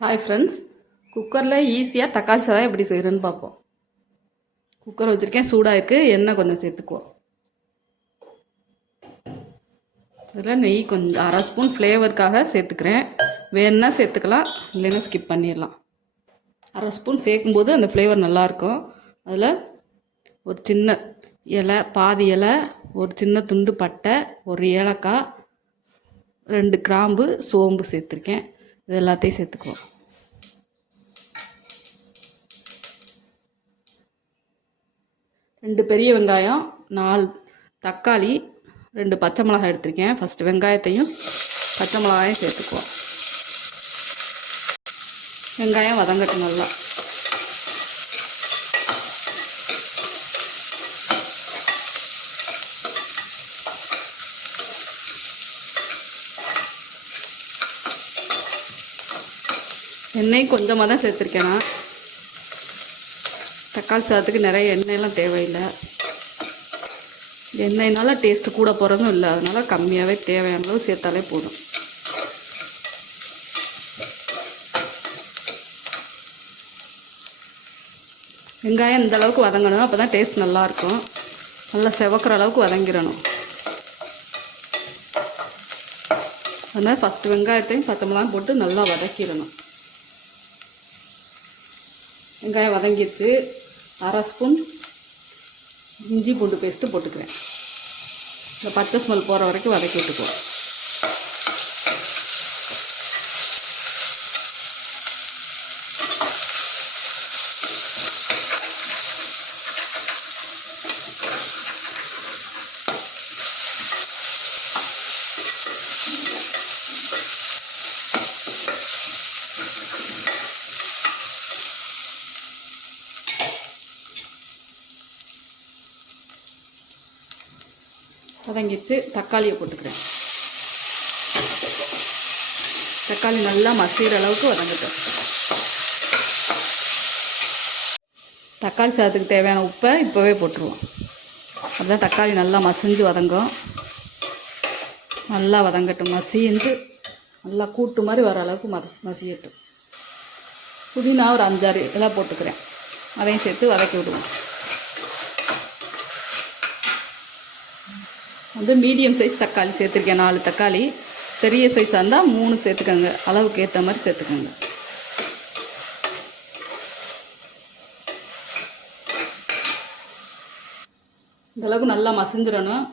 Hi friends குக்கரில் ஈஸியாக தக்காளி சாதம் எப்படி செய்கிறேன்னு பார்ப்போம். குக்கர் வச்சுருக்கேன். சூடாக இருக்குது எண்ணெய் கொஞ்சம் சேர்த்துக்குவோம். இதில் நெய் கொஞ்சம் அரை ஸ்பூன் ஃப்ளேவருக்காக சேர்த்துக்கிறேன். வேணுன்னா சேர்த்துக்கலாம். இல்லைன்னா ஸ்கிப் பண்ணிடலாம். அரை ஸ்பூன் சேர்க்கும்போது அந்த ஃப்ளேவர் நல்லாயிருக்கும் அதில் ஒரு சின்ன இலை பாதி இலை ஒரு சின்ன துண்டு பட்டை ஒரு ஏலக்காய் ரெண்டு கிராம்பு சோம்பு சேர்த்துருக்கேன். இது எல்லாத்தையும் சேர்த்துக்குவோம். ரெண்டு பெரிய வெங்காயம் நாலு தக்காளி ரெண்டு பச்சை மிளகாய் எடுத்திருக்கேன். ஃபஸ்ட்டு வெங்காயத்தையும் பச்சை மிளகாயும் சேர்த்துக்குவோம். வெங்காயம் வதங்கட்டும் நல்லா. எண்ணெய் கொஞ்சமாக தான் சேர்த்துருக்கேன்? நான் தக்காளி சாதத்துக்கு நிறைய எண்ணெயெல்லாம் தேவையில்லை. எண்ணெய்னால டேஸ்ட்டு கூட போகிறதும் இல்லை. அதனால் கம்மியாகவே தேவையான அளவு சேர்த்தாலே போதும். வெங்காயம் இந்த அளவுக்கு வதங்கணும். அப்போ தான் டேஸ்ட் நல்லாயிருக்கும் நல்லா செவக்கிற அளவுக்கு வதங்கிடணும். அதனால் ஃபஸ்ட்டு வெங்காயத்தையும் பச்சை மிளகாயும் போட்டு நல்லா வதக்கிடணும். வெங்காயம் வதங்கிடுச்சு. அரை ஸ்பூன் இஞ்சி பூண்டு பேஸ்ட்டு போட்டுக்கிறேன். இந்த பச்சை ஸ்மெல் போகிற வரைக்கும் வதக்கி விட்டுக்குவோம் வதங்கிச்சு தக்காளியை போட்டுக்கிறேன். தக்காளி நல்லா மசிகிற அளவுக்கு வதங்கட்டும். தக்காளி சாதத்துக்கு தேவையான உப்பை இப்போவே போட்டுருவோம். அதுதான் தக்காளி நல்லா மசிஞ்சு வதங்கும். நல்லா வதங்கட்டும். மசிஞ்சு நல்லா கூட்டு மாதிரி வர அளவுக்கு மத மசியட்டும். புதினா ஒரு அஞ்சாறு இதெல்லாம் போட்டுக்கிறேன். அதையும் சேர்த்து வதக்கி விடுவோம். வந்து மீடியம் சைஸ் தக்காளி சேர்த்துருக்கேன். நாலு தக்காளி. பெரிய சைஸாக இருந்தால் மூணு சேர்த்துக்கோங்க. அளவுக்கு ஏற்ற மாதிரி சேர்த்துக்கோங்க. இந்தளவுக்கு நல்லா மசிஞ்சிடணும்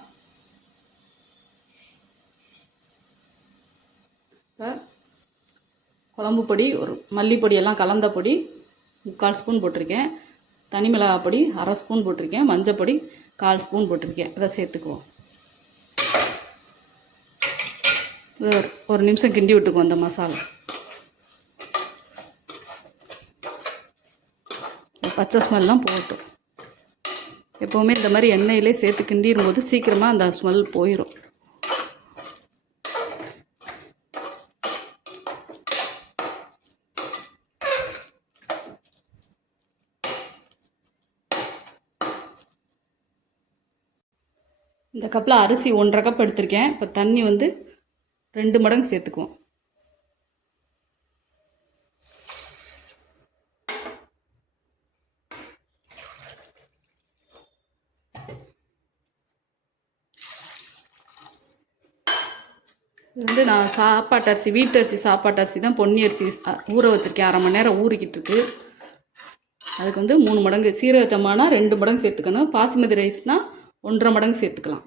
இப்போ குழம்பு பொடி ஒரு மல்லிப்பொடி எல்லாம் கலந்த பொடி முக்கால் ஸ்பூன் போட்டிருக்கேன். தனி மிளகாய் பொடி அரை ஸ்பூன் போட்டிருக்கேன். மஞ்சள் பொடி கால் ஸ்பூன் போட்டிருக்கேன். இதை சேர்த்துக்குவோம். ஒரு நிமிஷம் கிண்டி விட்டுக்குவோம் அந்த மசாலா. பச்சை ஸ்மெல்லாம் போகட்டும். எப்போவுமே இந்த மாதிரி எண்ணெயிலே சேர்த்து கிண்டிடும் போது சீக்கிரமாக அந்த ஸ்மெல் போயிடும் இந்த கப்பில் அரிசி ஒன்றரை கப் எடுத்திருக்கேன். இப்போ தண்ணி வந்து ரெண்டு மடங்கு சேர்த்துக்குவோம். இது வந்து நான் சாப்பாட்டு அரிசி வீட்டு அரிசி சாப்பாட்டு அரிசி தான் பொன்னி அரிசி ஊற வச்சுருக்கேன். அரை மணி நேரம் ஊறிக்கிட்டு இருக்கு. அதுக்கு வந்து மூணு மடங்கு. சீரக சம்மானா ரெண்டு மடங்கு சேர்த்துக்கணும். பாசுமதி ரைஸ்னால் ஒன்றரை மடங்கு சேர்த்துக்கலாம்.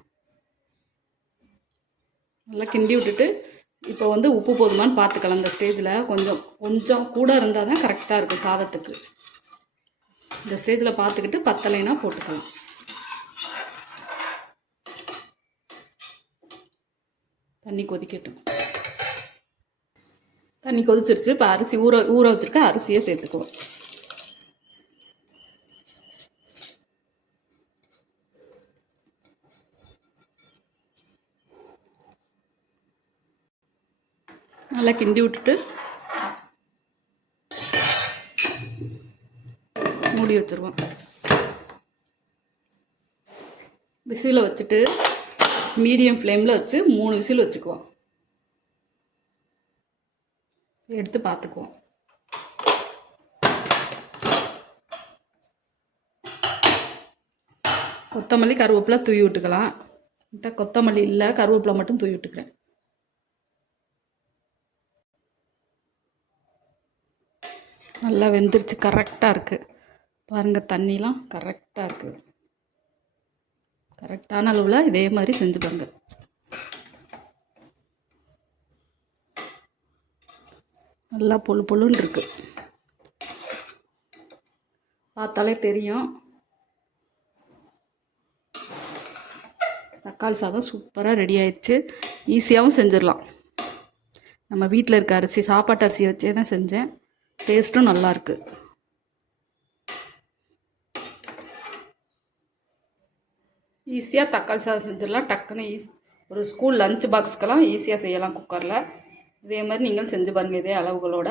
நல்லா கிண்டி விட்டுட்டு இப்போ வந்து உப்பு போதுமான்னு பார்த்துக்கலாம். இந்த ஸ்டேஜில் கொஞ்சம் கொஞ்சம் கூட இருந்தால் தான் கரெக்டாக இருக்கும் சாதத்துக்கு. இந்த ஸ்டேஜில் பார்த்துக்கிட்டு பத்தலைனா போட்டுக்கலாம். தண்ணி கொதிக்கட்டும். தண்ணி கொதிச்சிருச்சு. இப்போ அரிசி ஊற ஊற வச்சுருக்க அரிசியை சேர்த்துக்குவோம். நல்லா கிண்டி விட்டுட்டு மூடி வச்சுருவோம். விசில் வச்சுட்டு மீடியம் ஃப்ளேமில் வச்சு மூணு விசில் வச்சுக்குவோம். எடுத்து பார்த்துக்குவோம். கொத்தமல்லி கருவேப்பிலை தூவி விட்டுக்கலாம். கொத்தமல்லி இல்லை கருவேப்பிலை மட்டும் தூவி விட்டுக்கிறேன். நல்லா வெந்துருச்சு. கரெக்டாக இருக்குது பாருங்கள் தண்ணிலாம் கரெக்டாக இருக்குது கரெக்டான அளவில் இதே மாதிரி செஞ்சு பாருங்க. நல்லா பொழு பொழுன்னு இருக்கு. பார்த்தாலே தெரியும். தக்காளி சாதம் சூப்பராக ரெடி ஆயிடுச்சு. ஈஸியாகவும் செஞ்சிடலாம். நம்ம வீட்டில் இருக்க அரிசி சாப்பாட்டு அரிசியை வச்சே தான் செஞ்சேன். டேஸ்ட்டும் நல்லாயிருக்கு ஈஸியாக தக்காளி சாதம் செஞ்சிடலாம். டக்குன்னு ஈஸ் ஒரு ஸ்கூல் லஞ்ச் பாக்ஸ்க்கெல்லாம் ஈஸியாக செய்யலாம் குக்கரில். இதே மாதிரி நீங்களும் செஞ்சு பாருங்கள் இதே அளவுகளோட.